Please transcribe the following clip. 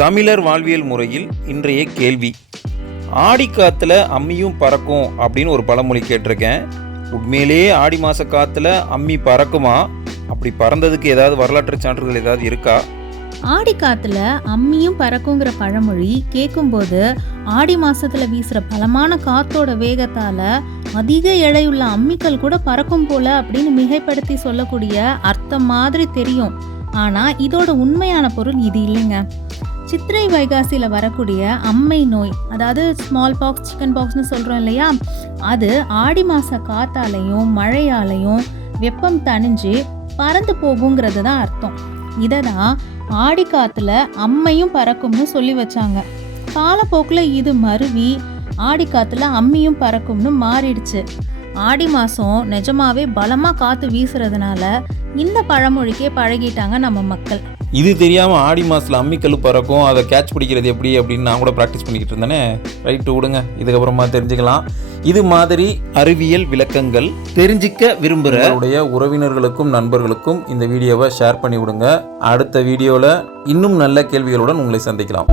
தமிழர் வாழ்வியல் முறையில் இன்றைய கேள்வி, ஆடிக்காத்துல அம்மியும் பறக்கும் அப்படின்னு ஒரு பழமொழி கேட்டிருக்கேன். உண்மையிலேயே ஆடி மாத காற்றுல அம்மி பறக்குமா? அப்படி பறந்ததுக்கு ஏதாவது வரலாற்று சான்றுகள் ஏதாவது இருக்கா? ஆடி காத்துல அம்மியும் பறக்குங்கிற பழமொழி கேட்கும்போது ஆடி மாசத்துல வீசுற பலமான காத்தோட வேகத்தால அதிக எடையுள்ள அம்மிகள் கூட பறக்கும் போல அப்படின்னு மிகைப்படுத்தி சொல்லக்கூடிய அர்த்தம் மாதிரி தெரியும். ஆனா இதோட உண்மையான பொருள் இது இல்லைங்க. சித்திரை வைகாசியில வரக்கூடிய அம்மை நோய், அதாவது ஸ்மால் பாக்ஸ், சிக்கன் பாக்ஸ்னு சொல்றோம் இல்லையா, அது ஆடி மாச காத்தாலையும் மழையாலையும் வெப்பம் தணிஞ்சு பறந்து போகுங்கிறது தான் அர்த்தம். இதை தான் ஆடி காத்துல அம்மையும் பறக்கும்னு சொல்லி வச்சாங்க. காலப்போக்கில் இது மருவி ஆடி காத்துல அம்மியும் பறக்கும்னு மாறிடுச்சு. ஆடி மாதம் நிஜமாவே பலமாக காற்று வீசுறதுனால இந்த பழமொழிக்கே பழகிட்டாங்க நம்ம மக்கள். இது தெரியாமல் ஆடி மாதத்தில் அம்மிக்கல் பறக்கும், அதை கேட்ச் பிடிக்கிறது எப்படி அப்படின்னு நான் கூட ப்ராக்டிஸ் பண்ணிக்கிட்டு இருந்தேனே. ரைட்டு, விடுங்க, இதுக்கப்புறமா தெரிஞ்சுக்கலாம். இது மாதிரி அறிவியல் விளக்கங்கள் தெரிஞ்சிக்க விரும்புகிற உறவினர்களுக்கும் நண்பர்களுக்கும் இந்த வீடியோவை ஷேர் பண்ணி விடுங்க. அடுத்த வீடியோவில் இன்னும் நல்ல கேள்விகளுடன் உங்களை சந்திக்கலாம்.